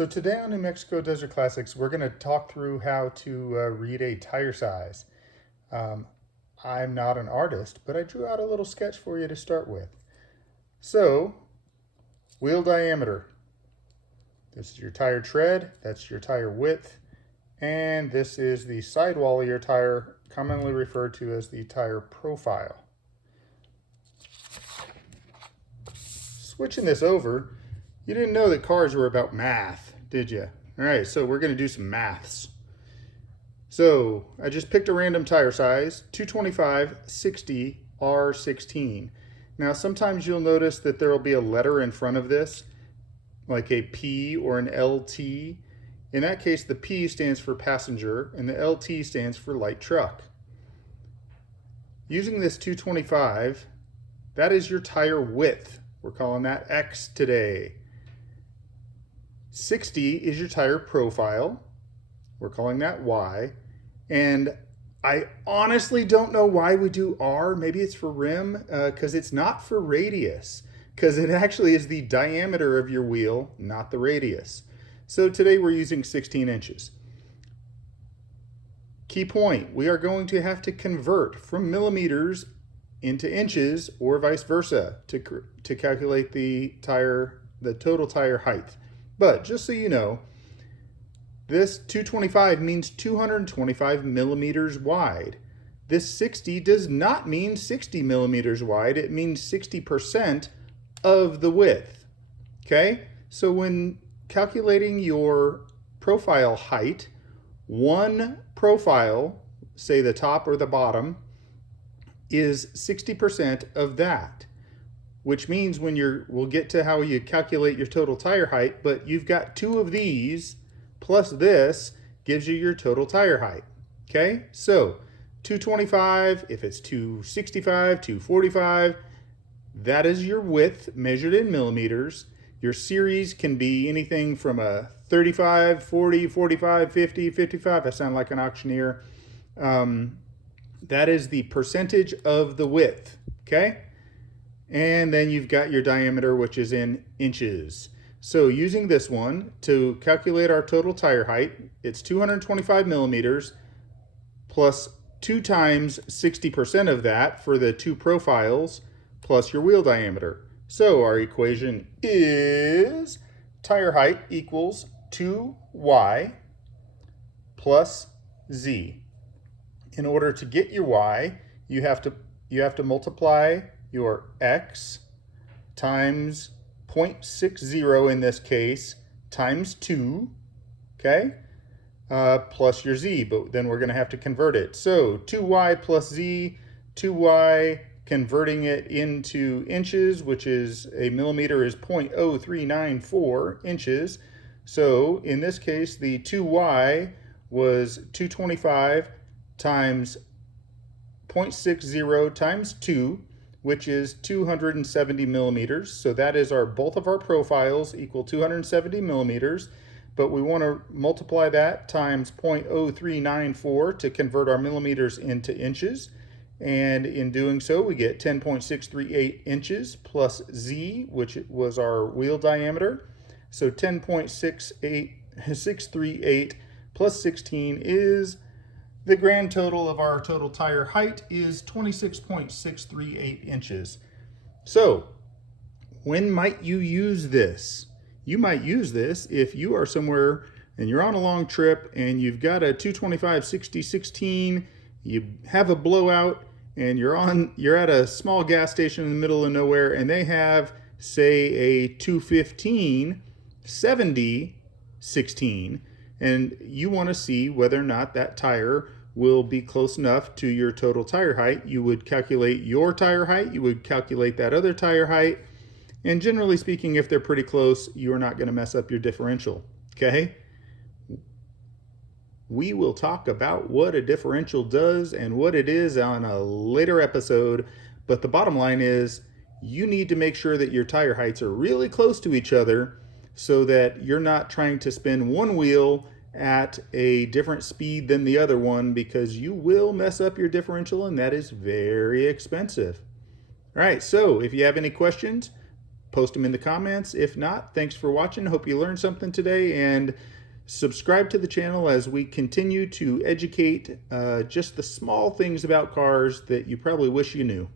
So today on New Mexico Desert Classics, we're going to talk through how to read a tire size. Um, I'm not an artist, but I drew out a little sketch for you to start with. So, wheel diameter. This is your tire tread, that's your tire width, and this is the sidewall of your tire, commonly referred to as the tire profile. Switching this over, you didn't know that cars were about math, did you? All right, so we're going to do some maths. So I just picked a random tire size, 225, 60, R16. Now sometimes you'll notice that there will be a letter in front of this, like a P or an LT. In that case, the P stands for passenger and the LT stands for light truck. Using this 225, that is your tire width. We're calling that X today. 60 is your tire profile. We're calling that Y. And I honestly don't know why we do R. Maybe it's for rim, because it's not for radius, because it actually is the diameter of your wheel, not the radius. So today we're using 16 inches. Key point, we are going to have to convert from millimeters into inches or vice versa to calculate the total tire height. But just so you know, this 225 means 225 millimeters wide. This 60 does not mean 60 millimeters wide. It means 60% of the width. Okay? So when calculating your profile height, one profile, say the top or the bottom, is 60% of that, which means we'll get to how you calculate your total tire height, but you've got two of these plus this gives you your total tire height. Okay, so 225, if it's 265, 245, that is your width measured in millimeters. Your series can be anything from a 35, 40, 45, 50, 55. I sound like an auctioneer. That is the percentage of the width, okay? And then you've got your diameter, which is in inches. So using this one to calculate our total tire height, it's 225 millimeters plus 2 times 60% of that for the two profiles plus your wheel diameter. So our equation is tire height equals 2y plus z. In order to get your y, you have to multiply your x times 0.60 in this case times 2, okay, plus your z, but then we're going to have to convert it. So 2y plus z, 2y, converting it into inches, which is a millimeter is 0.0394 inches. So in this case, the 2y was 225 times 0.60 times 2, which is 270 millimeters. So that is both of our profiles equal 270 millimeters, but we want to multiply that times 0.0394 to convert our millimeters into inches. And in doing so, we get 10.638 inches plus z, which was our wheel diameter. So 10.638 plus 16 is the grand total of our total tire height is 26.638 inches. So, when might you use this? You might use this if you are somewhere and you're on a long trip and you've got a 225 60 16, you have a blowout and you're at a small gas station in the middle of nowhere and they have, say, a 215 70 16. And you want to see whether or not that tire will be close enough to your total tire height. You would calculate your tire height, you would calculate that other tire height, and generally speaking, if they're pretty close, you're not going to mess up your differential, okay? We will talk about what a differential does and what it is on a later episode, but the bottom line is you need to make sure that your tire heights are really close to each other so that you're not trying to spin one wheel at a different speed than the other one, because you will mess up your differential and that is very expensive. All right, so if you have any questions, post them in the comments. If not, thanks for watching. Hope you learned something today, and subscribe to the channel as we continue to educate just the small things about cars that you probably wish you knew.